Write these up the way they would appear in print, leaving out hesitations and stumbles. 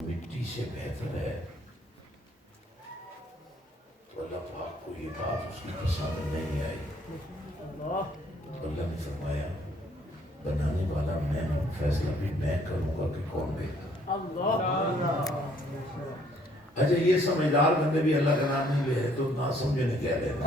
مٹی سے بہتر ہے، تو اللہ پاک کو یہ بات اس کی پسند نہیں آئی. اللہ نے فرمایا بنانے والا میں ہوں، فیصلہ بھی میں کروں گا کہ کون دے گا. اچھا یہ سمجھدار بندے بھی اللہ کا نام نہیں لے تو نہ سمجھے نے کیا لینا.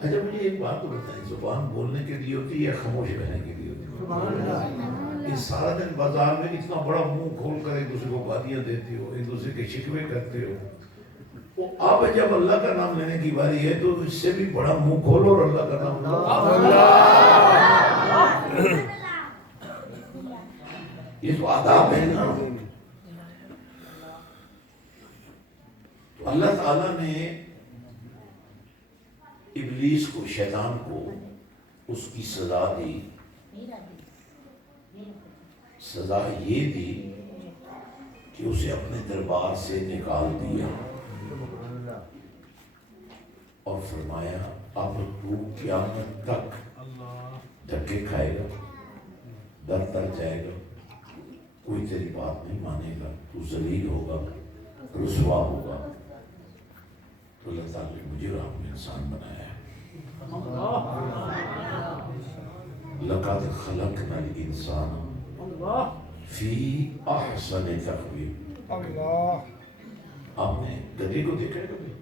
اچھا مجھے ایک بات تو بتائیں، زبان بولنے کے لیے ہوتی ہے یا خاموش رہنے کے لیے ہوتی ہے؟ یہ سارا دن بازار میں اتنا بڑا منہ کھول کر ایک دوسرے کو گالیاں دیتے ہو، ایک دوسرے کے شکوے کرتے ہو، وہ اب جب اللہ کا نام لینے کی باری ہے تو اس سے بھی بڑا منہ کھولو اور اللہ کا نام لو. یہ تو آداب ہے نا. تو اللہ تعالیٰ نے ابلیس کو، شیطان کو اس کی سزا دی. سزا یہ دی کہ اسے اپنے دربار سے نکال دیا اور فرمایا اب تو قیامت تک دھکے کھائے گا، در در جائے گا، کوئی تیری بات نہیں مانے گا، تو ذلیل ہوگا، رسوا ہوگا. تو اللہ تعالیٰ نے مجھے اور آپ کو انسان بنایا ہے. لقد خلقنا الانسان فی احسن تقویم. آپ نے گدھے کو دیکھا ہے کبھی؟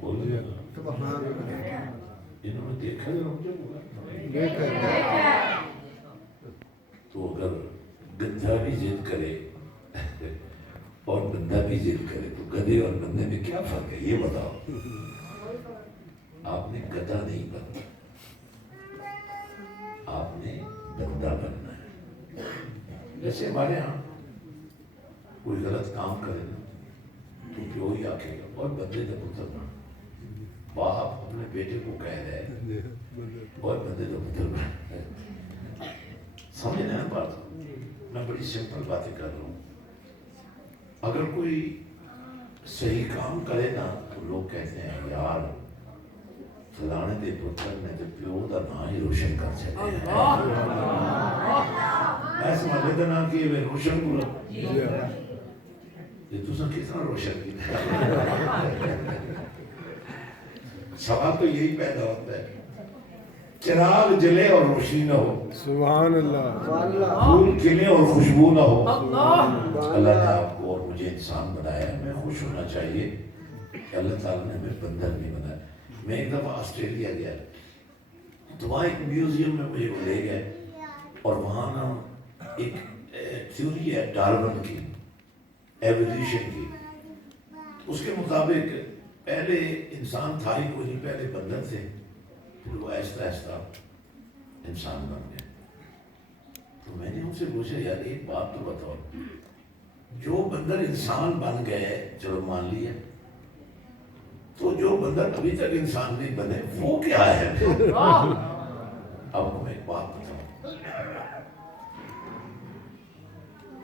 بول دیا انہوں نے دیکھا ہے. تو اگر گدھا بھی ضد کرے اور بندہ بھی ضد کرے تو گدھے اور بندے میں کیا فرق ہے یہ بتاؤ. آپ نے گدھا نہیں بننا، آپ نے بندہ بننا ہے. جیسے ہمارے ہاں کوئی غلط کام کرے نا تو پیو ہی آکے گا اور بندے کا پتر بن. باپ اپنے بیٹے کو کہہ رہا ہے اور بندے کا پتر بن. سمجھے نا بات؟ میں بڑی سمپل باتیں کر رہا ہوں. اگر کوئی صحیح کام کرے نا تو لوگ کہتے ہیں یار فلانے دے پتر نے تو پیو دا نا ہی روشن کر چکے ہیں. ایسے مالے دا نا کہ وہ روشن پورا یہ تو سن کتنا روشن کی. سوال تو یہی پیدا ہوتا ہے چراغ جلے اور روشنی نہ ہو، سبحان اللہ، پھول کھلے اور خوشبو نہ ہو. اللہ نے آپ کو اور مجھے انسان بنایا ہے. ہمیں خوش ہونا چاہیے کہ اللہ تعالیٰ نے ہمیں بندر نہیں بنایا. میں ایک دفعہ آسٹریلیا گیا تو وہاں ایک میوزیم میں مجھے لے گئے اور وہاں نا ایک تھیوری ہے ڈارون کی، ایولیوشن کی. اس کے مطابق پہلے انسان تھا ہی کوئی نہیں، پہلے بندر تھے، پھر وہ آہستہ آہستہ انسان بن گئے. تو میں نے ان سے پوچھا یار ایک بات تو بتاؤ، جو بندر انسان بن گئے چلو مان لیا، تو جو بندر ابھی تک انسان نہیں بنے وہ کیا ہے؟ اب میں ایک بات بتاؤں،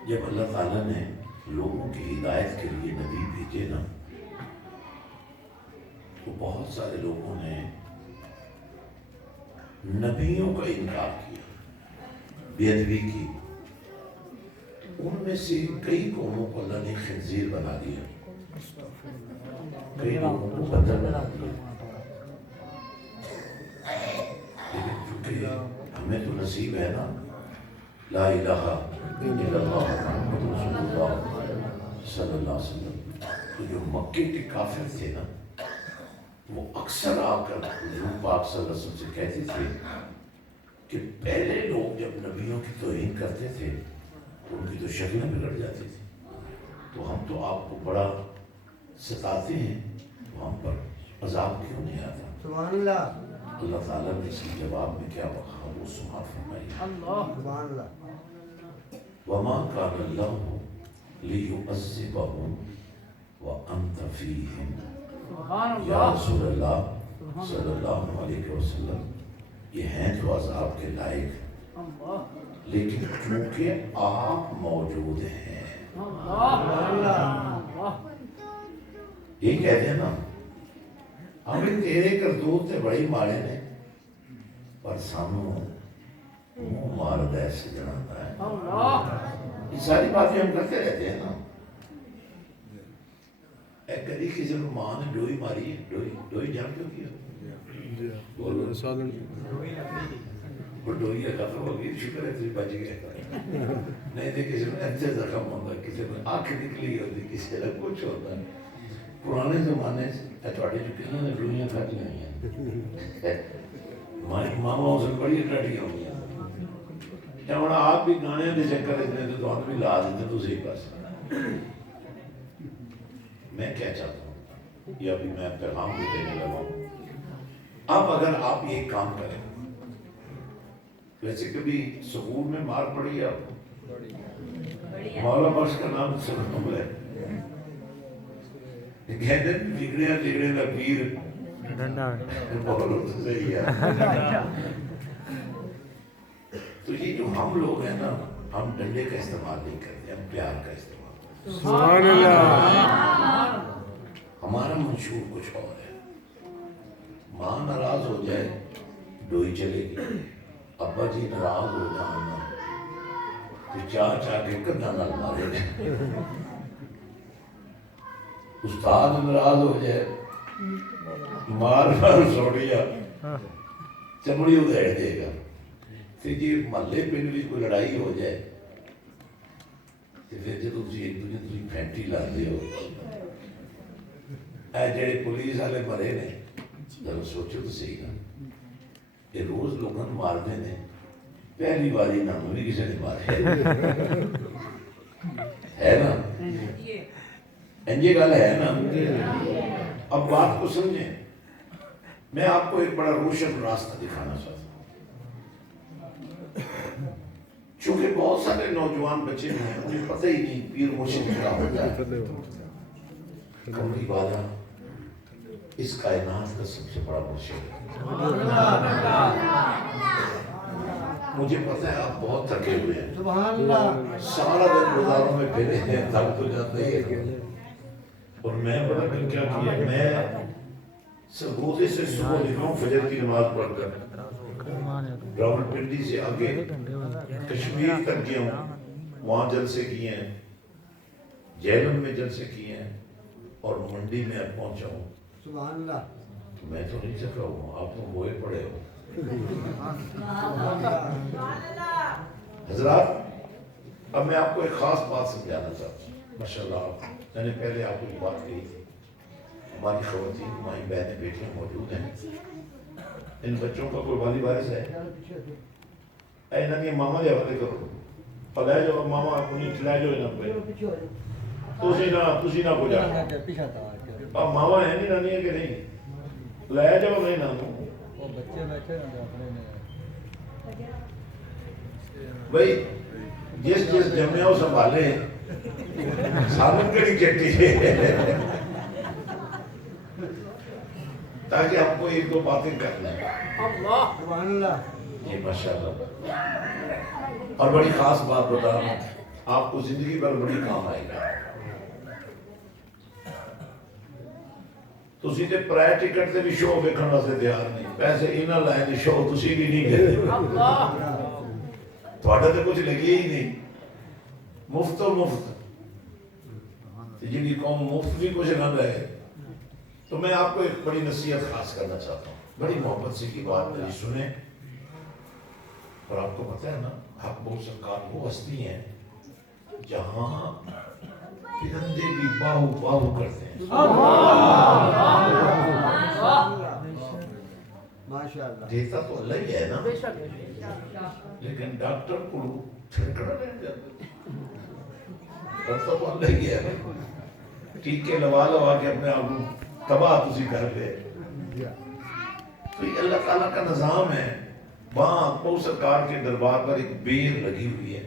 جب اللہ تعالیٰ نے لوگوں کی ہدایت کے لیے نبی بھیجے نا تو بہت سارے لوگوں نے نبیوں کا انکار کیا، بے ادبی کی. ان میں سے کئی قوموں کو اللہ نے خنزیر بنا دیا، کئی لوگوں کو بندر بنا دیا. لیکن چونکہ ہمیں تو نصیب ہے نا لا الہ الا اللہ محمد رسول اللہ صلی اللہ علیہ وسلم. تو جو مکے کے کافر تھے نا وہ اکثر آ کر حضور پاک صلی اللہ علیہ وسلم سے کہتے تھے کہ پہلے لوگ جب نبیوں کی توہین کرتے تھے ان کی تو شکلیں بگڑ جاتی تھی، تو ہم تو آپ کو بڑا ستاتے ہیں تو ہم پر عذاب کیوں نہیں آتا؟ سبحان اللہ. اللہ تعالیٰ نے اس کے جواب میں کیا خاموش سماعت فرمائی. سبحان اللہ. وَمَا كَانَ اللَّهُ لِيُعَذِّبَهُمْ وَأَنْتَ فِيهِمْ. یا رسول اللہ صلی اللہ علیہ وسلم یہ ہیں تو عذاب کے لائق، لیکن چونکہ آپ موجود ہیں. یہی کہتے ہیں نا ہمیں تیرے کرتوت تے بڑی ماڑے نے پر سانوں منہ مار دے سے جناتا ہے. یہ ساری باتیں ہم کرتے رہتے ہیں نا. ایک کدی کسی کو ماں نے ڈوئی ماری ہے. ڈوئی جان کیوں کیا؟ وہ ڈوئی ختم ہو گئی. شکر ہے تجھے بچ گیا. نہیں تو کسی میں اچھے زخم ہوتا, کسی میں آنکھ نکلی ہوتی, کسی میں کچھ ہوتا. پرانے زمانے سے تھوڑے جو کہنا نے ڈوئیاں کھاتی ہوئی ہیں. ماما سے بڑی ٹاٹی ہوئی ہیں. جب آپ بھی گانے کے چکر اتنے تو آپ بھی لا دیتے تو صحیح پاس. میں کیا چاہتا ہوں, یہ ابھی میں پیغام بھی دینے لگا ہوں. اب اگر آپ یہ کام کریں, ویسے کبھی سکول میں مار پڑی ہے آپ کو؟ مولا بخش کا نام سنوں ہے. کہتے ہیں بگڑے کا پیر بہت صحیح ہے. تو یہ جو ہم لوگ ہیں نا, ہم ڈنڈے کا استعمال نہیں کرتے, ہم پیار کا استعمال کرتے. سبحان اللہ. ہمارا منشور کچھ اور ہے. ماں ناراض ہو جائے ڈوئی چلے گی, ابا جی ناراض ہو جانا تو چاہ کے کدھا نہ مارے گا. استاد ناراض ہو جائے مار سوڑیا چمڑی ادھیڑ دے گا. پھر جی محلے پنڈ میں کوئی لڑائی ہو جائے تو پھر جب تھی ایک دوسرے تھی پھینٹی لاتے ہو. اے جڑے پولیس والے مرے نے, ذرا سوچو تو صحیح نا, یہ روز لوگوں نے مارتے ہیں, پہلی باری نام بھی کسی نے مارے ہے نا. یہ گل ہے نا. اب بات کو سمجھیں. میں آپ کو ایک بڑا روشن راستہ دکھانا چاہتا ہوں. چونکہ بہت سارے نوجوان بچے ہیں انہیں پتہ ہی نہیں پیر مرشد کیا ہوتا ہے. کملی والا اس کائنات کا سب سے بڑا مرشد ہے. مجھے پتہ ہے آپ بہت تھکے ہوئے ہیں, سارا دن بازاروں میں پھرے ہیں, تھک تو جاتے ہی ہیں. اور میں بڑا کر کیا کیا, میں روزے سے صبح نکلوں فجر کی نماز پڑھ کر, راولپنڈی سے آگے کشمیر تک گیا ہوں, وہاں جلسے کیے ہیں, جہلم میں جلسے کیے ہیں, اور منڈی میں اب پہنچا ہوں. سبحان اللہ. میں تو نہیں سکا ہوں, آپ تو ہوئے پڑے ہو. حضرات, اب میں آپ کو ایک خاص بات سمجھانا چاہتا ہوں. ماشاءاللہ میں نے پہلے آپ کو یہ بات کہی تھی, ہماری خواتین ہماری بہنیں بیٹیاں موجود ہیں. ان بچوں کا کوئی والی وارث ہے؟ اے نہ ماما دے حوالے کرو اور لے جاؤ. ماما اپنی لے جاؤ یہاں پہ, تسی نہ کو جا. اب ماما ہے نہیں, نانی ہے کہ نہیں, لے جاؤ. نہیں نانو بھائی جس جمعہ ہو سنبھالے سالن کڑی چٹی تاکہ ہم کو ایک دو باتیں کر لیں. یہ ماشاءاللہ. اور بڑی خاص بات بتا رہا ہوں, آپ کو زندگی پر بڑی کام آئے گا. تسی تے پرائے ٹکٹ تے بھی شو ویکھن واسطے تیار نہیں, پیسے انہاں لائے تے شو تسی بھی نہیں گئے. تھوڑا تے کچھ لگی ہی نہیں, مفت و مفت. جن کی قوم مفت بھی کچھ نہ رہے. تو میں آپ کو ایک بڑی نصیحت خاص کرنا چاہتا ہوں, بڑی محبت سے کی بات میری سنیں. اور آپ کو پتہ ہے نا, حق بہت سرکار وہ ہستی ہیں جہاں پرندے بھی باہو باہو کرتے ہیں. دیتا تو اللہ ہی ہے نا, لیکن ڈاکٹر کو چھڑکڑا نہیں جاتا, کرتا تو اللہ ہی ہے. ٹیکے لوا کے اپنے آپ کو تباہ تسی کر لے. تو یہ اللہ تعالیٰ کا نظام ہے. وہاں پو سرکار کے دربار پر ایک بیر لگی ہوئی ہے.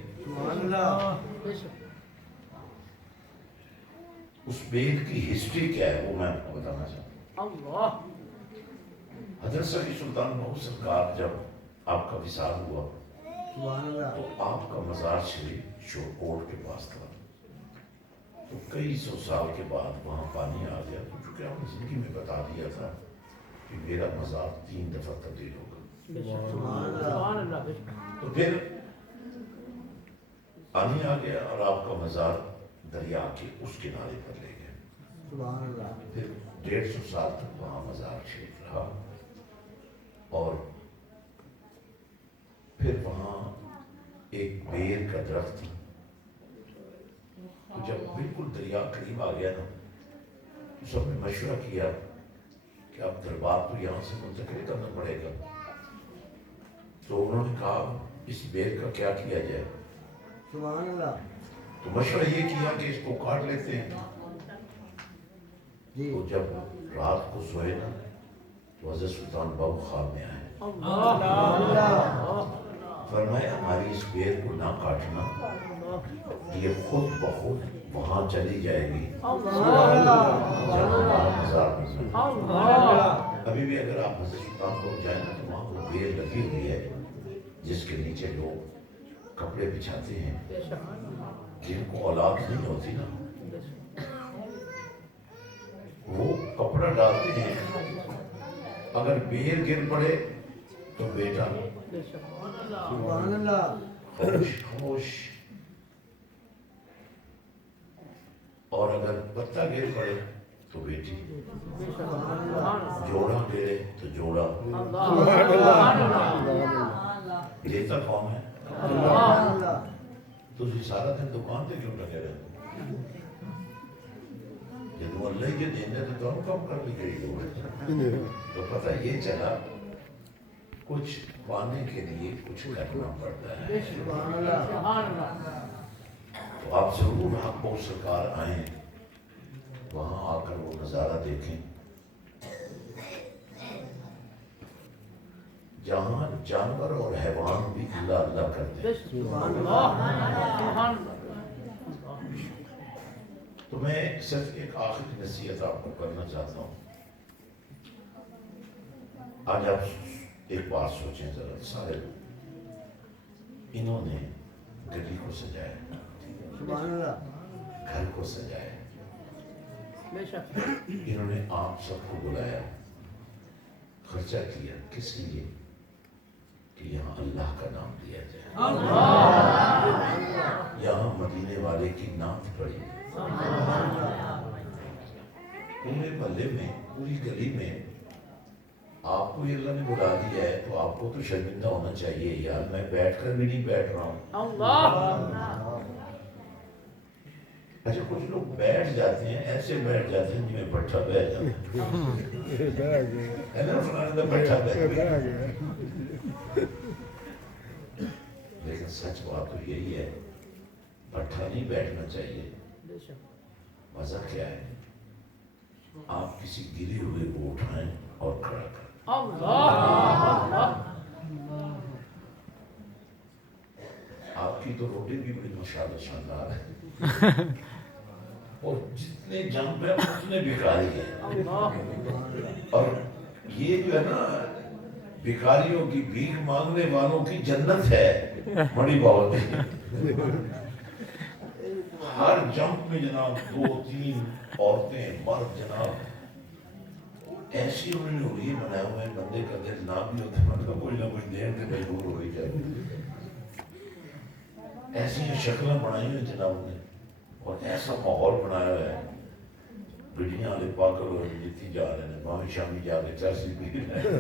اس بیر کی ہسٹری کیا ہے وہ میں آپ کو بتانا چاہتا ہوں. حضرت سید سلطان بہو سرکار جب آپ کا وصال ہوا تو آپ کا مزار شریف شورکوٹ کے پاس تھا. تو کئی سو سال کے بعد وہاں پانی آ گیا, چونکہ آپ نے زندگی میں بتا دیا تھا کہ میرا مزار 3 دفعہ تبدیل ہوگا. سبحان اللہ تو پھر پانی آ گیا اور آپ کا مزار دریا کے اس کنارے پر لے گئے. سبحان اللہ. پھر 150 سال تک وہاں مزار شریف رہا اور پھر وہاں ایک بیر کا درخت تھا. تو جب بالکل دریا قریب آ گیا نا تو سب نے مشورہ کیا کہ اب دربار تو یہاں سے منتقل کرنا پڑے گا. تو انہوں نے کہا اس بیر کا کیا کیا جائے. سبحان اللہ. تو مشورہ یہ کیا کہ اس کو کاٹ لیتے ہیں. جی. تو جب رات کو سوئے نا تو حضرت سلطان بہو خواب میں آئے. فرمایا ہماری اس بیر کو نہ کاٹنا, یہ خود بخود وہاں چلی جائے گی جہاں ہمارا مزار بنا. ابھی بھی اگر آپ حضرت سلطان بہو جائیں نا تو وہاں وہ بیر لگی ہوئی ہے جس کے نیچے لوگ کپڑے بچھاتے ہیں جن کو اولاد نہیں ہوتی نا, وہ کپڑا ڈالتے ہیں. اگر بیر گر پڑے تو بیٹا سبحان اللہ. خوش خوش, اور اگر پتا گر پڑے تو بیٹی, جوڑا گرے تو جوڑا. دیتا کون ہے؟ سبحان اللہ. تو سارا دن دکان پہ کیوں لگے رہے؟ جب اللہ یہ دینے تو تم کم کر بھی گئی ہو. تو پتہ یہ چلا کچھ پانے کے لیے کچھ کرنا پڑتا ہے. سبحان اللہ. تو آپ ضرور حق و سرکار آئیں, وہاں آ کر وہ نظارہ دیکھیں جہاں جانور اور حیوان بھی اللہ اللہ کرتے ہیں. سبحان اللہ. تو میں صرف ایک آخری نصیحت آپ کو کرنا چاہتا ہوں. آج آپ ایک بات سوچیں ذرا سارے لوگ, انہوں نے گلی کو سجایا, سبحان اللہ. گھر کو سجایا, انہوں نے آپ سب کو بلایا, خرچہ کیا کس لیے کہ یہاں اللہ کا نام لیا جائے, یہاں مدینے والے کی نعت پڑی. پورے محلے میں پوری گلی میں آپ کو یہ اللہ نے بلا دیا ہے تو آپ کو تو شرمندہ ہونا چاہیے یار, میں بیٹھ کر بھی نہیں بیٹھ رہا ہوں. اچھا کچھ لوگ بیٹھ جاتے ہیں, ایسے بیٹھ جاتے ہیں جنہیں بٹھا بیٹھ جاتا ہے نا, فلانے کا بٹھا بیٹھ. لیکن سچ بات تو یہی ہے, بٹھا نہیں بیٹھنا چاہیے. مزہ کیا ہے, آپ کسی گری ہوئے کو اٹھائیں اور کھڑا کریں. آپ کی تو روٹی بھی بڑی ماشاءاللہ شاندار ہے, اور جتنے جنب ہے اتنے بھکاری ہیں. اور یہ جو ہے نا بھکاریوں کی بھیک مانگنے والوں کی جنت ہے بڑی بہت. ہر جمپ میں جناب 2-3 عورتیں مرد جناب ایسی انہوں نے ہوئی بنائے ہوئے ہیں, بندے کا دل نہ بھی ہوتا مطلب کوئی نہ کچھ دیر کے مجبور ہو ہی جائے. ایسی شکلیں بنائی ہوئی جناب نے, اور ایسا ماحول بنایا ہوا ہے, بڑیاں والے پاگل ہو جیتی جا رہے ہیں, باہر شامی جا کے چرسی پی رہے ہیں.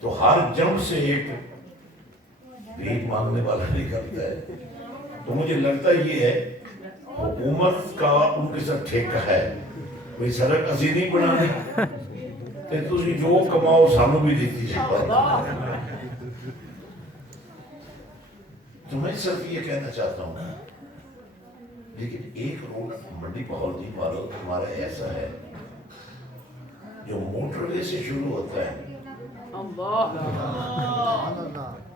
تو ہر جنب سے ایک بھیک مانگنے والا نکلتا ہے. تو مجھے لگتا یہ ہے حکومت کا ان کے ساتھ ٹھیکہ ہے, کوئی سڑک اسی نہیں بنانی کہ تسی جو کماؤ سانو بھی دیتی جائے. تو میں صرف یہ کہنا چاہتا ہوں, لیکن ایک رول منڈی بہاؤالدین والوں تمہارا ایسا ہے جو موٹر وے سے شروع ہوتا ہے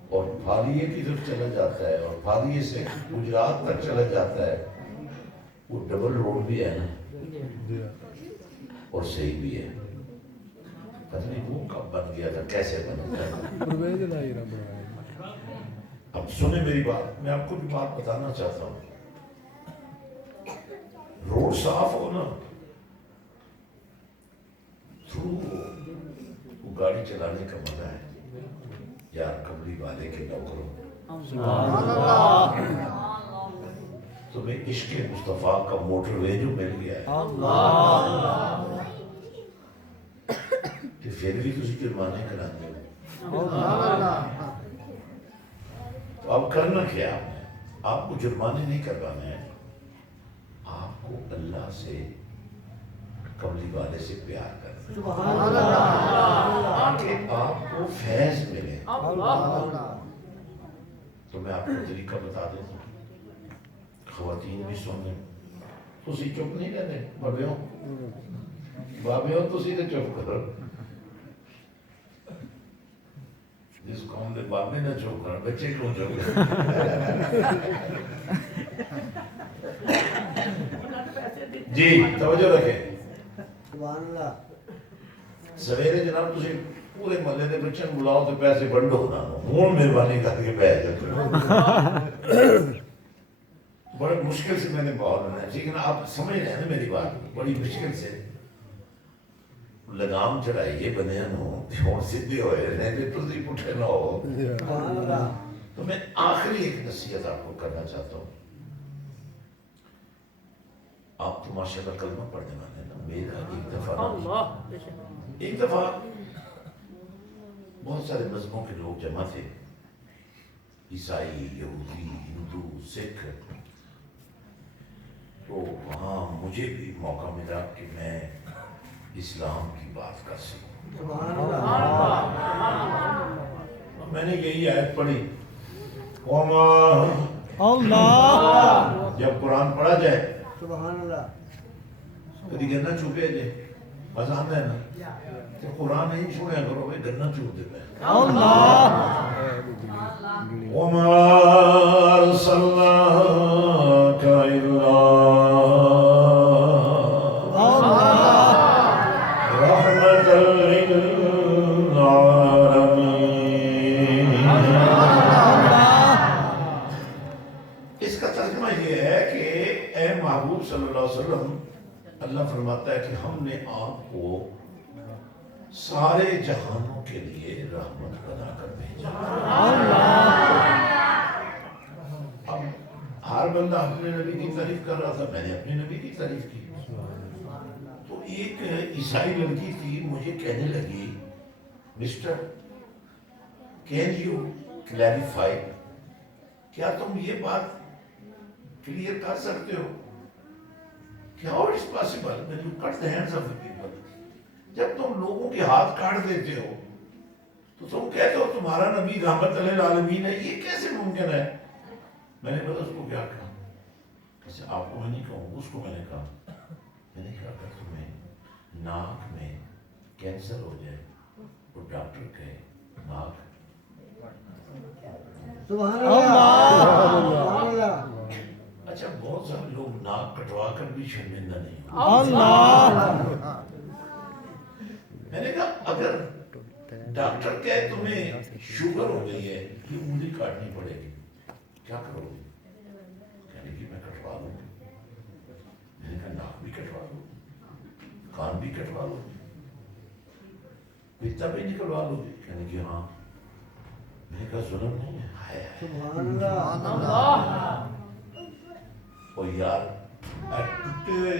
اور پھالیے کی طرف چلا جاتا ہے, اور پھالیے سے گجرات تک چلا جاتا ہے. وہ ڈبل روڈ بھی ہے نا, اور صحیح بھی ہے. پتہ نہیں وہ کب بن گیا تھا, کیسے بن گیا. اب سنیں میری بات, میں آپ کو بھی بات بتانا چاہتا ہوں. روڈ صاف ہو نا, تھرو گاڑی چلانے کا مزہ ہے یار کملی والے کے نوکروں، تمہیں عشق مصطفیٰ کا موٹر وے جو مل گیا ہے کہ پھر بھی تسی جرمانے کراتے ہو، تو اب کرنا کیا آپ کو جرمانے نہیں کروانا ہے، آپ کو اللہ سے کملی والے سے پیار کرنا کہ آپ کو فیض ملے۔ تو میں آپ کو طریقہ بتا دیتا ہوں، خواتین بھی سن لیں، تسی چپ نہیں رہنے، بابے ہو تسی تو چپ کرو، جس قوم دے بابے نہ چپ کرو بچے کیوں چپ کرو؟ جی توجہ رکھیں، سبحان اللہ، سویرے جناب تسی پورے محلے دے بچے بلاؤ تو پیسے بنڈو نہ ہوں مہربانی کر کے پہ جاتے بڑے مشکل سے میں نے بہت بنایا، لیکن آپ سمجھ رہے ہیں نا میری بات، بڑی مشکل سے لگام چڑھائیے بنیاں نو اور سیدھے ہوئے رہنے دے تسی پٹھے نہ ہو۔ سبحان اللہ، تو میں آخری ایک نصیحت آپ کو کرنا چاہتا ہوں، آپ تو ماشاءاللہ کلمہ پڑھنے والے ہیں نا، میرا ایک دفعہ بہت سارے مذہبوں کے لوگ جمع تھے، عیسائی، یہودی، ہندو، سکھ، تو وہاں مجھے بھی موقع ملا کہ میں اسلام کی بات کر سکوں۔ سبحان اللہ، میں نے یہی آیت پڑھی، وما جب قرآن پڑھا جائے سبحان اللہ، کدی گنا چوپے جائے پسند ہے نا تو قرآن نہیں چھوڑیا کرو بھائی گنا چوپ دے پہ وما ارسلناک الا رحمۃ للعالمین۔ اس کا ترجمہ یہ ہے کہ اے محبوب صلی اللہ علیہ وسلم، اللہ فرماتا ہے کہ ہم نے آپ کو سارے جہانوں کے لیے رحمت بنا کر بھیجا۔ اب ہر بندہ اپنے نبی کی تعریف کر رہا تھا، میں نے اپنے نبی کی تعریف کی، تو ایک عیسائی لڑکی تھی مجھے کہنے لگی، مسٹر کین یو کلیریفائی، کیا تم یہ بات کلیئر کر سکتے ہو کہ how it is possible when you cut the hands of the people، جب تم لوگوں کے ہاتھ کاٹ دیتے ہو تو تم کہتے ہو تمہارا نبی رحمت للعالمین ہے، یہ کیسے ممکن ہے؟ میں نے پتا اس کو کیا کہا، کیسے آپ کو میں نہیں کہوں، اس کو میں نے کہا کہ تمہیں ناک میں کینسر ہو جائے اور ڈاکٹر کہے ناک، سبحان اللہ، سبحان اللہ، اچھا بہت سارے لوگ ناک کٹوا کر بھی شرمندہ نہیں ہوتے۔ میں نے کہا اگر ڈاکٹر کہے تمہیں شوگر ہو گئی ہے، یہ انگلی کاٹنی پڑے گی، کیا کرو گے؟ کہنے کی میں کٹوا لوں گی۔ میں نے کہا ناک بھی کٹوا لوں گی، کان بھی کٹوا لوں گی، پتا بھی نکلوا لوں گی؟ کہنے کی ہاں۔ میں نے کہا ظلم نہیں ہے، ہائے ہائے سبحان اللہ، اور یار ٹوٹے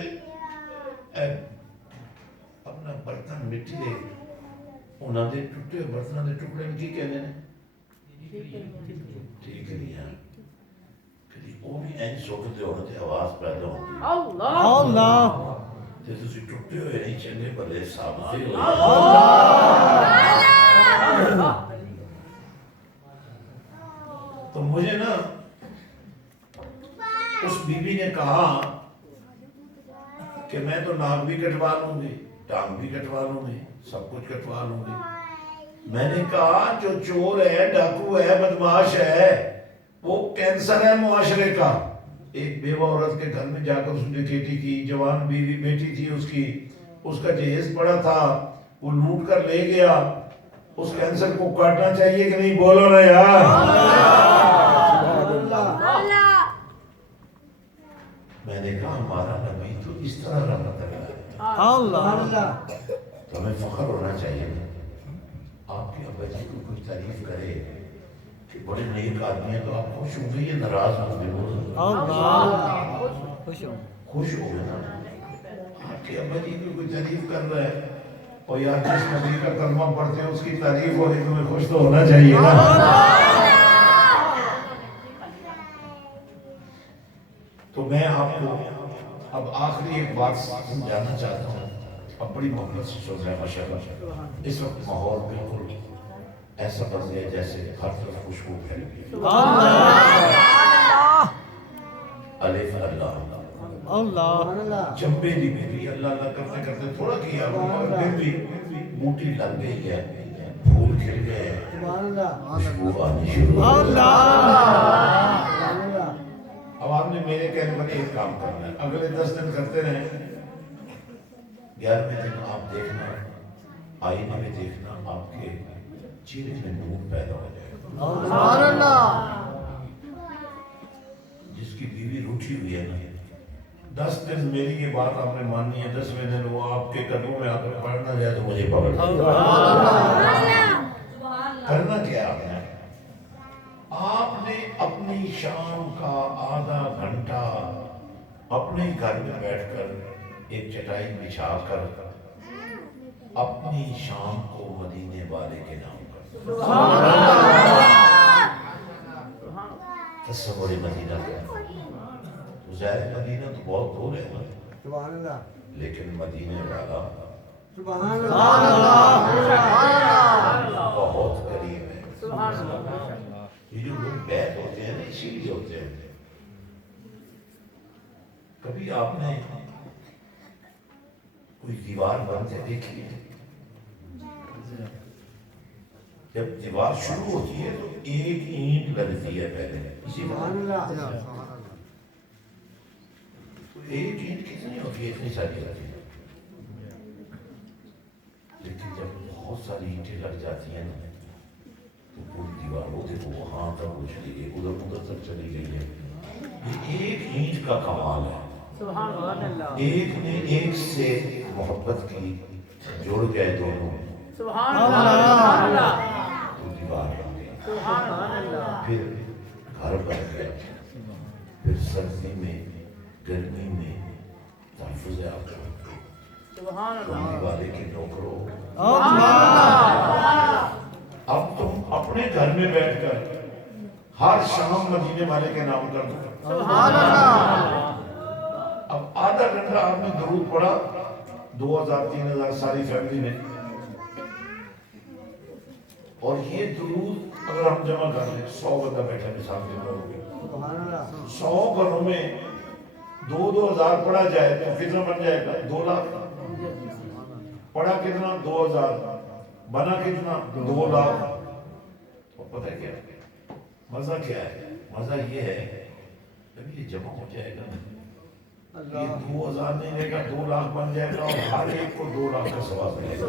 اپنا برتن مٹی دے انہاں دے ٹوٹے برتناں دے ٹکڑے کی کہنے نے ٹھیک نہیں ہے کہ وہ بھی این سوکھتے ہونے تے آواز پیدا ہوتی ہے اللہ، تے تسی ٹوٹے ہوئے نہیں چنگے بھلے سامنے ہوئے۔ تو مجھے نا اس بی بی نے کہا کہ میں تو ناک بھی کٹوا لوں گی، ٹانگ بھی کٹوا لوں گی، سب کچھ کٹوا لوں گی۔ میں نے کہا جو چور ہے، ڈاکو ہے، بدماش ہے، وہ کینسر ہے معاشرے کا۔ ایک بیوہ عورت کے گھر میں جا کر اس نے ڈکیتی کی، جوان بیوی بیٹی تھی اس کی، اس کا جہیز پڑا تھا، وہ لوٹ کر لے گیا۔ اس کینسر کو کاٹنا چاہیے کہ نہیں؟ بولو نا یار۔ میں نے کہا ہمارا نبی تو اس طرح رحمت ہے، اللہ، تو ہمیں فخر ہونا چاہیے آپ کے ابا جی کو کوئی تعریف کرے کہ بڑے نیک آدمی ہیں تو آپ خوش ہوں گے یا ناراض ہوں گے؟ خوش ہو گئے نا. آپ کے ابا جی کو کوئی تعریف کر رہا ہے اور یار جس نبی کا کلمہ پڑھتے ہیں اس کی تعریف ہو رہی ہے تمہیں خوش تو ہونا چاہیے نا. تو میں آپ کو اب آخری ایک بات سمجھانا چاہتا ہوں. اب بڑی محبت سے سن رہے ہیں ماشاءاللہ. اس وقت ماحول بالکل ایسا بن گیا جیسے ہر طرف خوشبو پھیل گئی. الف اللہ چمبے دی بیوی اللہ اللہ کرتے کرتے تھوڑا کیا پھر بھی بوٹی لگ گئی ہے, پھول کھل گئے ہیں, خوشبو آنی شروع ہو گئی. اب آپ نے میرے کہنے پر ایک کام کرنا ہے, اگلے 10 دن کرتے رہیں. 11ویں دن آپ دیکھنا, آئینے میں دیکھنا, آپ کے چہرے میں نور پیدا ہو جائے گا. جس کی بیوی روٹھی ہوئی ہے نا, 10 دن میری یہ بات آپ نے ماننی ہے. 10ویں دن وہ آپ کے قدموں میں آ کر پڑھنا جائے تو مجھے پکڑ کرنا کیا آپ نے اپنی شام کا آدھا گھنٹہ اپنے گھر میں بیٹھ کر ایک چٹائی بچھا کر اپنی شام کو مدینے والے کے نام کر. تصور مدینہ کا ظاہر مدینہ تو بہت دور ہے نا, لیکن مدینے والا بہت قریب ہے. یہ جو لوگ بیت ہوتے ہیں نا اسی لیے ہوتے ہیں. کبھی آپ نے کوئی دیوار بنتے دیکھی ہے؟ جب دیوار شروع ہوتی ہے تو ایک اینٹ لگتی ہے پہلے, اسی ایک اینٹ کتنی ہوتی ہے؟ اتنی ساری ہوتی ہے. لیکن جب بہت ساری اینٹیں لگ جاتی ہیں نا تو پوری دیوار وہ دیکھو وہاں تک وہ چلی گئی, ادھر تک چلی گئی ہے. یہ ایک اینٹ کا کمال ہے. ایک نے ایک سے محبت کی, جوڑ گئے دونوں, تو دیوار بن گئی. پھر گھر بن گیا. پھر سردی میں گرمی میں تحفظ آپ کو مدینے والے کے نوکروں. اب تم اپنے گھر میں بیٹھ کر ہر شام مدینے والے کے نام کر دو. اب آدھا گھنٹہ آپ نے درود پڑھا, 2000 3000 ساری فیملی نے. اور یہ درود اگر ہم جمع کر لیں, 100 بندہ بیٹھا مثال کے طور پہ, 100 گھروں میں 2000 پڑھا جائے تو کتنا بن جائے گا؟ 2 لاکھ. پڑھا کتنا؟ 2000. بنا کتنا؟ 2 لاکھ. اور پتہ کیا مزہ کیا ہے؟ مزہ یہ ہے جب یہ جمع ہو جائے گا, یہ 2000 نہیں لے گا, 2 لاکھ بن جائے گا, اور ہر ایک کو 2 لاکھ کا ثواب ملے گا.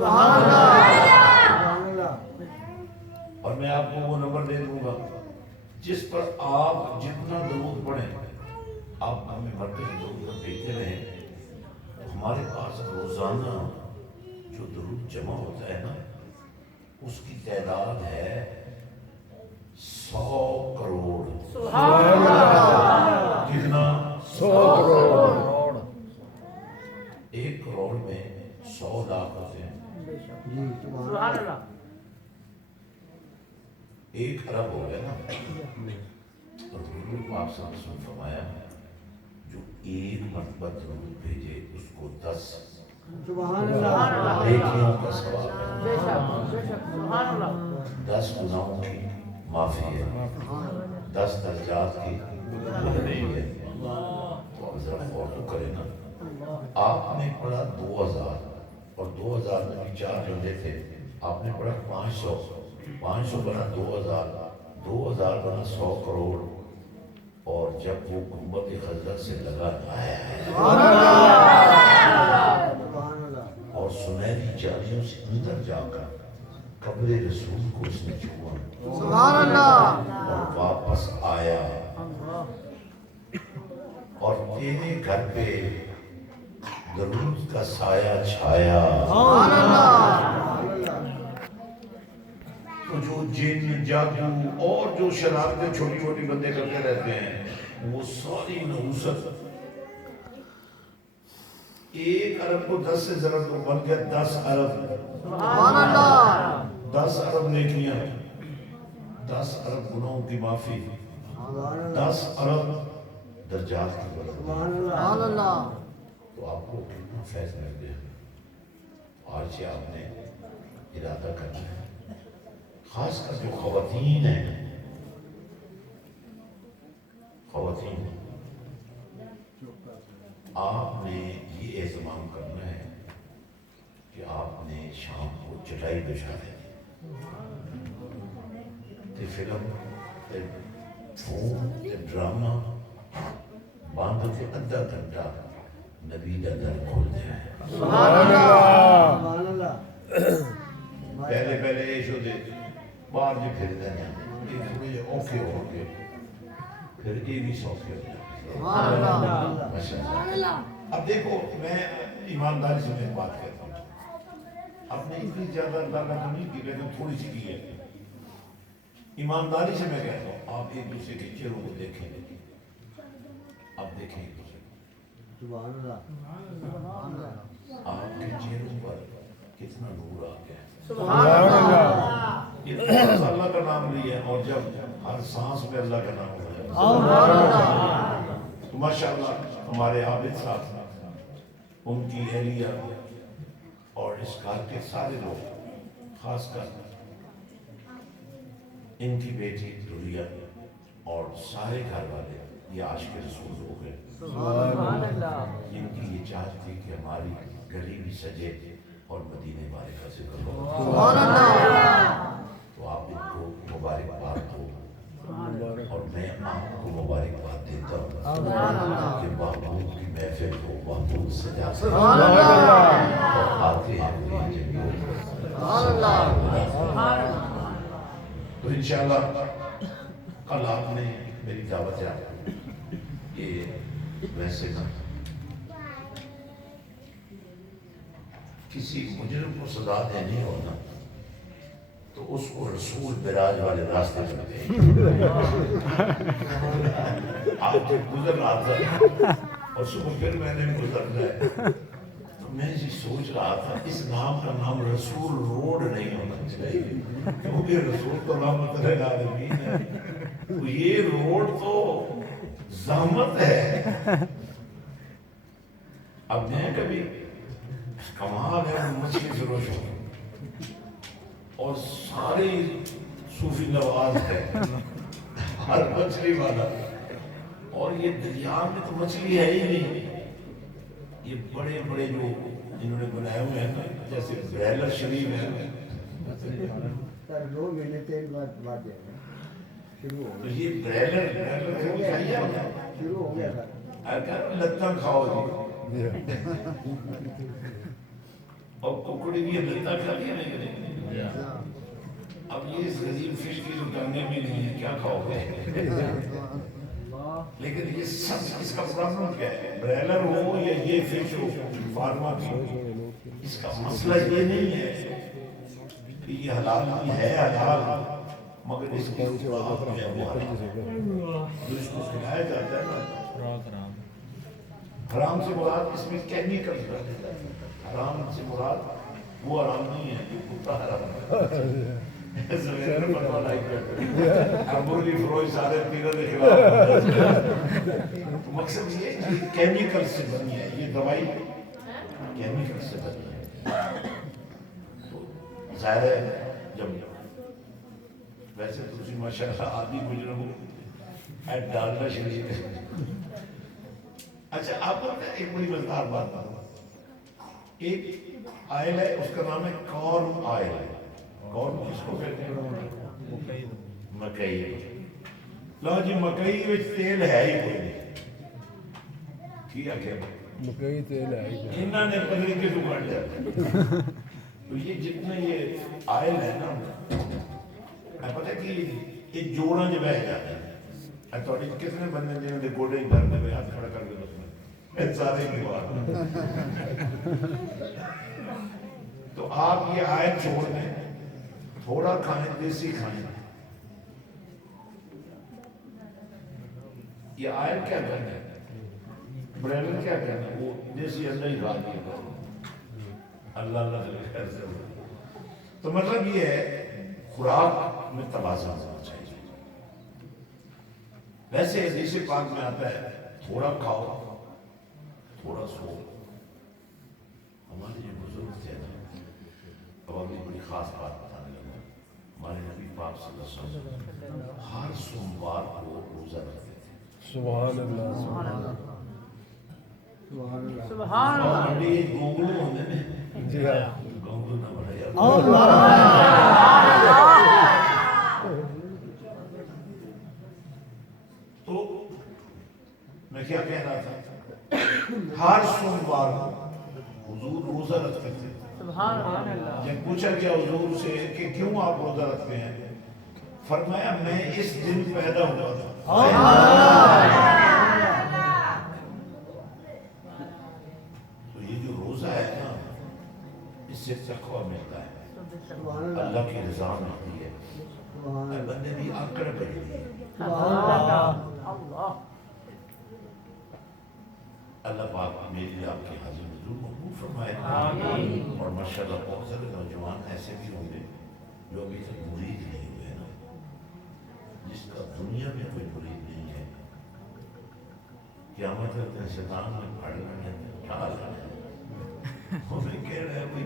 اور میں آپ کو وہ نمبر دے دوں گا جس پر آپ جتنا درود پڑھیں, آپ ہمیں مرکز درود بھیجتے رہیں, ہمارے پاس روزانہ جو درود جمع ہوتا ہے نا اس کی تعداد ہے 100 کروڑ. کتنا؟ 100 کروڑ. 1 کروڑ میں 100 لاکھ ہوتے ہیں. 1 ارب ہو گیا نا. اور حضور پاک صلی اللہ علیہ وسلم فرمایا جو 1 مرتبہ درود بھیجے اس کو 10 نیکیوں کا ثواب ہے. 10 گناہوں کی معافی ہے, 10 درجات کی بلندی ہے. تو اب ذرا غور تو کریں نا. آپ نے پڑھا 2000 اور 2000 میں بھی 4 بندے تھے, آپ نے پڑھا 500. 500 بنا 2000, 2000 بنا 100 کروڑ. اور جب وہ گنبد خضرا سے لگا اور سنہری جالیوں سے اندر جا کر قبر رسول کو اس نے چھوا اور واپس آیا, اور تیرے گھر پہ درود کا سایہ چھایا. تو جو جن جادو اور جو شرارتیں چھوٹی چھوٹی بندے کرتے رہتے ہیں وہ ساری نحوست 1 ارب کو 10 سے ضرب تو بن گیا 10 ارب. سبحان اللہ. 10 ارب نیکیاں, 10 ارب گناہوں کی معافی, 10 ارب درجات کی بلندی. سبحان اللہ. تو آپ کو کتنا فیض مل گیا. آج سے آپ نے ارادہ کرنا ہے, خاص کر جو خواتین ہیں, خواتین آپ نے یہ اہتمام کرنا ہے کہ آپ نے شام کو چٹائی بچھا ہے, تے فلم تے فون تے ڈرامہ باندھ کے ادھا گھنٹہ نبی دا در کھول دیا ہے. سبحان اللہ. پہلے پہلے یہ شو دے باہر جو پھر دینا یہ تھوڑے جے اوکے ہو گئے, پھر یہ بھی سوکے ہو گئے. سبحان اللہ. اب دیکھو میں ایمانداری سے میں بات کرتا ہوں, آپ نے اتنی زیادہ اللہ کا نہیں کی, لیکن تھوڑی سی کی ہے. ایمانداری سے میں کہتا ہوں آپ ایک دوسرے کے چہروں کو دیکھیں, آپ دیکھیں ایک دوسرے کو, سبحان اللہ. آپ کے چہروں پر کتنا نور آ گیا ہے. سبحان اللہ. یہ تھوڑا سا اللہ کا نام لیا اور جب ہر سانس میں اللہ کا نام ہو جائے. سبحان اللہ. تو ماشاءاللہ ہمارے عابد صاحب, ان کی اہلیہ اور اس گھر کے سارے لوگ, خاص کر ان کی بیٹی دھریا اور سارے گھر والے یہ عاشق رسول ہو گئے. سبحان اللہ. ان کی یہ چاہت تھی کہ ہماری گلی بھی سجے اور مدینے والے کا ذکر ہو. سبحان اللہ. تو آپ ان کو مبارکباد دو اور میں آپ کو مبارکباد دیتا ہوں کہ محبوب کی محفل کو محبوب سجا کر سبحان اللہ. اور آتے ہیں اپنی جنگوں. سبحان اللہ. تو انشاءاللہ کل آپ نے میری دعوت ہے, یہ ویسے نہ کسی مجرم کو سزا دینی ہونا تو اس کو رسول براج والے راستے پر دیں. آپ جب گزر رہا تھا اور صبح پھر میں نے گزرنا ہے تو میں یہ سوچ رہا تھا اس نام کا نام رسول روڈ نہیں ہونا چاہیے, کیونکہ رسول تو رحمت للعالمین ہے, تو یہ روڈ تو زحمت ہے. اب میں کبھی کمال ہے مچھلی فروش ہو اور سارے صوفی نواز ہے, ہر مچھلی والا, اور یہ دریا میں تو مچھلی ہے ہی نہیں. یہ بڑے بڑے جو انہوں نے بنائے ہوئے ہیں نا, جیسے بریلر شریف ہے, 2 مہینے 3 بعد دے گا. شروع ہو تو یہ بریلر کبھی کھائی ہے شروع ہو گیا سر. اگر لتا کھاؤ جی اور ککڑی بھی لتا کھا لیا نہیں. اب یہ اس غریب فش کی دکانیں بھی نہیں ہیں, کیا کھاؤ گے؟ لیکن یہ سب اس کا پرابلم کیا ہے, بریلر ہو یا یہ فش ہو فارما کی, اس کا مسئلہ یہ نہیں ہے کہ یہ حلال بھی ہے حلال, مگر اس کی خوراک جو ہے وہ حرام, جو اس کو کھلایا جاتا ہے نا حرام سے مراد اس میں کیمیکل رہتا ہے. حرام سے مراد وہ حرام نہیں ہے جو کتا حرام ہے. زمین پر بنوا لائی کرتے مرغی فروش سارے پیروں کے خلاف. مقصد یہ ہے کہ کیمیکل سے بنی ہے یہ دوائی, کیمیکل سے بنی ہے. تو ظاہر ہے جب ویسے تو اسی ماشاءاللہ آدھی مجرم ایڈ ڈالنا شریف. اچھا آپ کو ایک بڑی مزدار بات بتاؤں, ایک آئل ہے اس کا نام ہے کارن آئل. کارن کس کو کہتے ہیں؟ مکئی. لو جی مکئی میں تیل ہے ہی کوئی نہیں, کیا کہ مکئی تیل ہے انہوں نے پتری کے دکان جاتے. تو یہ جتنے یہ آئل ہے نا, پتہ کہ یہ جوڑاں جو بہ جاتے ہیں, تو کتنے بندے جنہوں نے گوڑے ہی درد میں ہاتھ کھڑا کر دے میں سارے کی بات. تو آپ یہ آئل چھوڑ دیں تھوڑا کھائیں دیسی کھائیں. یہ آئل کیا کرنا ہے؟ بریلر کیا کرنا ہے؟ وہ دیسی انڈا ہی کھا دیا. اللہ اللہ خیر سے. تو مطلب یہ ہے خوراک میں توازن ہونا چاہیے. ویسے حدیث پاک میں آتا ہے تھوڑا کھاؤ تھوڑا سو. ہمارے جو بزرگ تھے نا، اب ابھی بڑی خاص بات بتانے لگا. ہمارے نبی پاک صلی اللہ علیہ وسلم ہر سوموار کو روزہ رکھتے تھے. سبحان اللہ سبحان اللہ سبحان اللہ. اور یہ گونگلو ہونے میں جی ہاں گونگلو نہ بڑھایا. تو میں کیا کہہ رہا تھا، ہر سوموار کو حضور روزہ رکھتے تھے. جب پوچھا گیا حضور سے کہ کیوں آپ روزہ رکھتے ہیں، فرمایا میں اس دن پیدا ہوا تھا. تو یہ جو روزہ ہے نا، اس سے تقویٰ ملتا ہے، اللہ کی رضا ملتی ہے. بندے بھی آکڑ بڑھتی ہے. اللہ پاک میری آپ کے حاضر حضور مقبول فرمائے. اور ماشاءاللہ بہت سارے نوجوان ایسے بھی ہوں گے جو ابھی تک مرید نہیں ہوئے نا، جس کا دنیا میں کوئی مرید نہیں ہے. قیامت کے شیطان میں پڑھ رہے ہیں ٹھال ہمیں کہہ رہے ہیں بھائی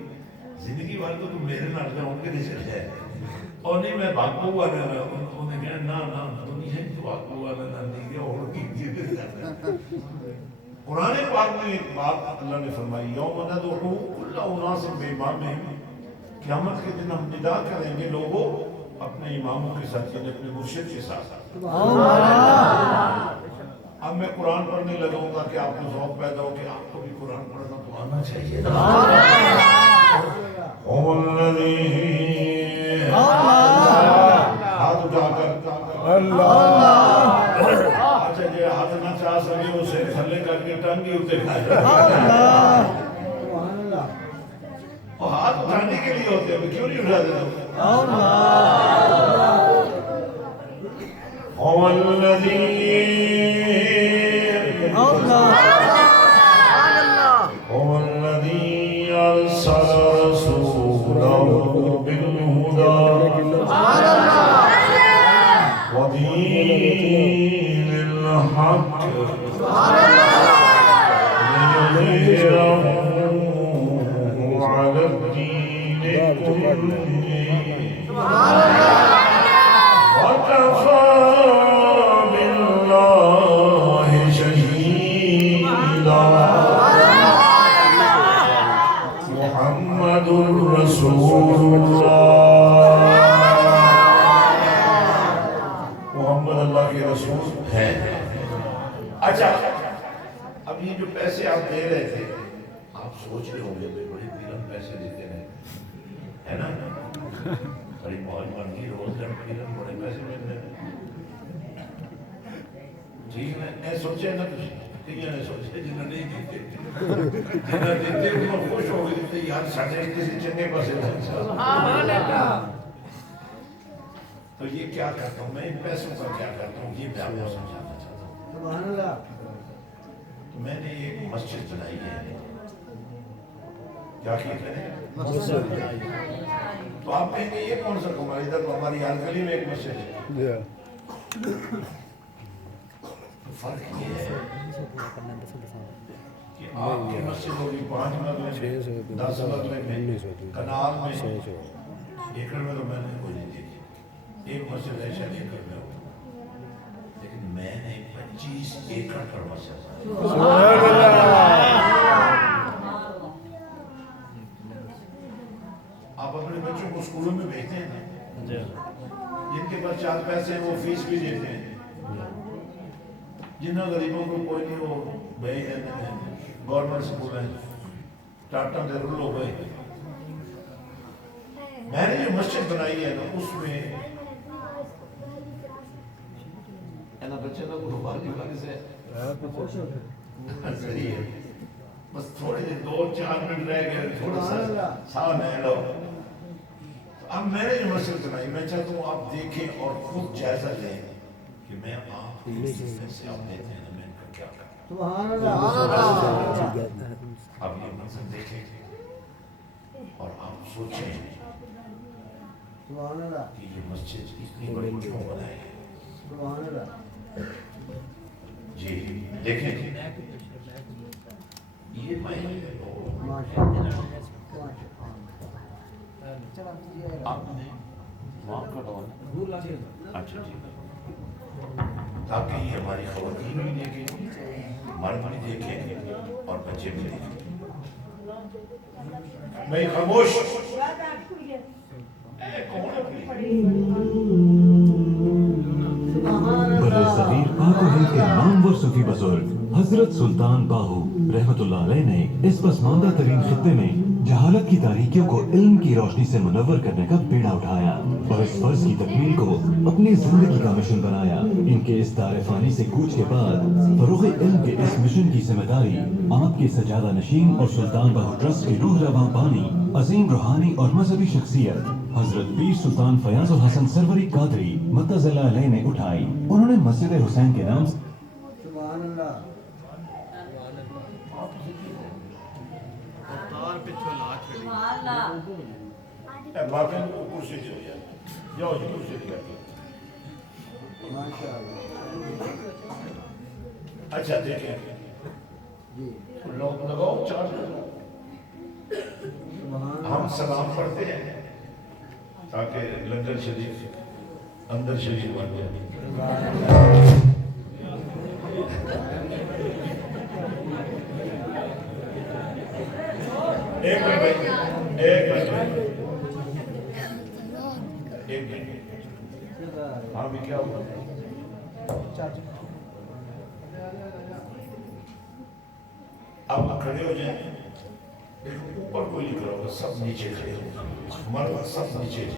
زندگی والے تو میرے نال میں ان کے رزق ہے اور نہیں میں باقو والا نا. انہیں کہنا نا نا دنیا تو باقو والا نا نہیں گیا اور کی چیز ہے. قرآن پاک میں ایک بات اللہ نے فرمائی، یوم ندعو کل اناس بامامہم، قیامت کے دن ہم ندا کریں گے لوگوں اپنے اماموں کے ساتھ، یعنی اپنے مرشد کے ساتھ. اب میں قرآن پڑھنے لگاؤں گا کہ آپ کو ذوق پیدا ہو کہ آپ کو بھی قرآن پڑھنا تو آنا چاہیے. ہاتھ اٹھا کر اللہ. اچھا جی ہاتھ نہ چاہ سکے اسے تھلے کر کے ٹنگی اٹھے کھائے. اور ہاتھ اٹھانے کے لیے ہوتے ہیں کیوں نہیں اٹھا دیتے؟ اچھا اب یہ جو پیسے آپ دے رہے تھے، آپ سوچ رہے ہوں گے بڑے پیرن پیسے دیتے ہیں ہے نا، بڑی موج بن گئی روز گھر پیرن بڑے پیسے مل رہے ہیں. ٹھیک ہے اے سوچے نا تھی نے سوچے جنہوں نہیں دیتے جنہوں دیتے انہوں خوش ہو گئے تھے یار ساڑھے کسی چنگے پاسے تو یہ کیا کرتا ہوں میں ان پیسوں کا کیا کرتا ہوں یہ میں آپ کو سمجھانا چاہتا ہوں. تو میں نے ایک مسجد بنائی ہے. کیا کہتے ہیں؟ تو آپ کہیں گے یہ کون سا کمار ادھر تو ہماری یار گلی میں ایک مسجد ہے. فرق یہ ہے کہ آپ کی مسجد ہوگی 5 مرلے میں 10 مرلے میں کنال میں ایکڑ میں تو میں نے کوئی نہیں دیکھی. ایک مسجد ایسا ایکڑ میں ہوگا لیکن میں نے 25 ایکڑ پر مسجد. آپ اپنے بچوں کو اسکولوں میں بھیجتے ہیں نا، جن کے پاس 4 پیسے ہیں وہ فیس بھی دیتے ہیں، جنہوں غریبوں کو کوئی نہیں وہ بھیج دیتے ہیں. گورنمنٹ اسکول ہیں ٹاٹا دے رول ہو گئے. میں نے جو مسجد بنائی ہے نا اس میں بچے لوگ سے صحیح ہے بس تھوڑے 2-4 منٹ رہ گئے تھوڑا سا سا لے لو. اب میں نے جو مسئلہ بنائی میں چاہتا ہوں آپ دیکھیں اور خود جائزہ لیں کہ میں آپ سے آپ دیتے ہیں نا میں ان کا کیا کروں. سبحان اللہ. آپ یہ منظر دیکھیں اور آپ سوچیں سبحان اللہ. کہ یہ مسجد اتنی بڑی کیوں بنائی ہے. سبحان اللہ. جی دیکھیں یہ میں ماشاء اللہ. آپ نے وہاں کا ڈون اچھا جی تاکہ یہ ہماری خواتین بھی دیکھیں مرد بھی دیکھیں اور بچے بھی دیکھیں. میں خاموش برے صغیر پاک و ہند کے نامور صوفی بزرگ حضرت سلطان باہو رحمت اللہ علیہ نے اس پسماندہ ترین خطے میں جہالت کی تاریکیوں کو علم کی روشنی سے منور کرنے کا بیڑا اٹھایا اور اس فرض کی تکمیل کو اپنی زندگی کا مشن بنایا. ان کے اس دار فانی سے کوچ کے بعد فروغ علم کے اس مشن کی ذمہ داری آپ کے سجادہ نشین اور سلطان باہو ٹرسٹ کے روح رواں بانی عظیم روحانی اور مذہبی شخصیت حضرت پیر سلطان فیاض الحسن سروری قادری مدظ اللہ علیہ نے اٹھائی. انہوں نے مسجد حسین کے نام سبحان اللہ. باقی کرسی سے ہو جائے جاؤ جی کرسی سے بیٹھو. ماشاء اللہ. اچھا دیکھیں جی. لوگ لگاؤ چار سبحان ہم سلام پڑھتے ہیں تاکہ لنگر شریف اندر شریف بن جائے. ایک منٹ بھائی ایک منٹ ایک منٹ ہاں بھی کیا ہوا آپ کھڑے ہو جائیں اوپر کوئی نہیں کرو سب نیچے کھڑے ہو مرد سب نیچے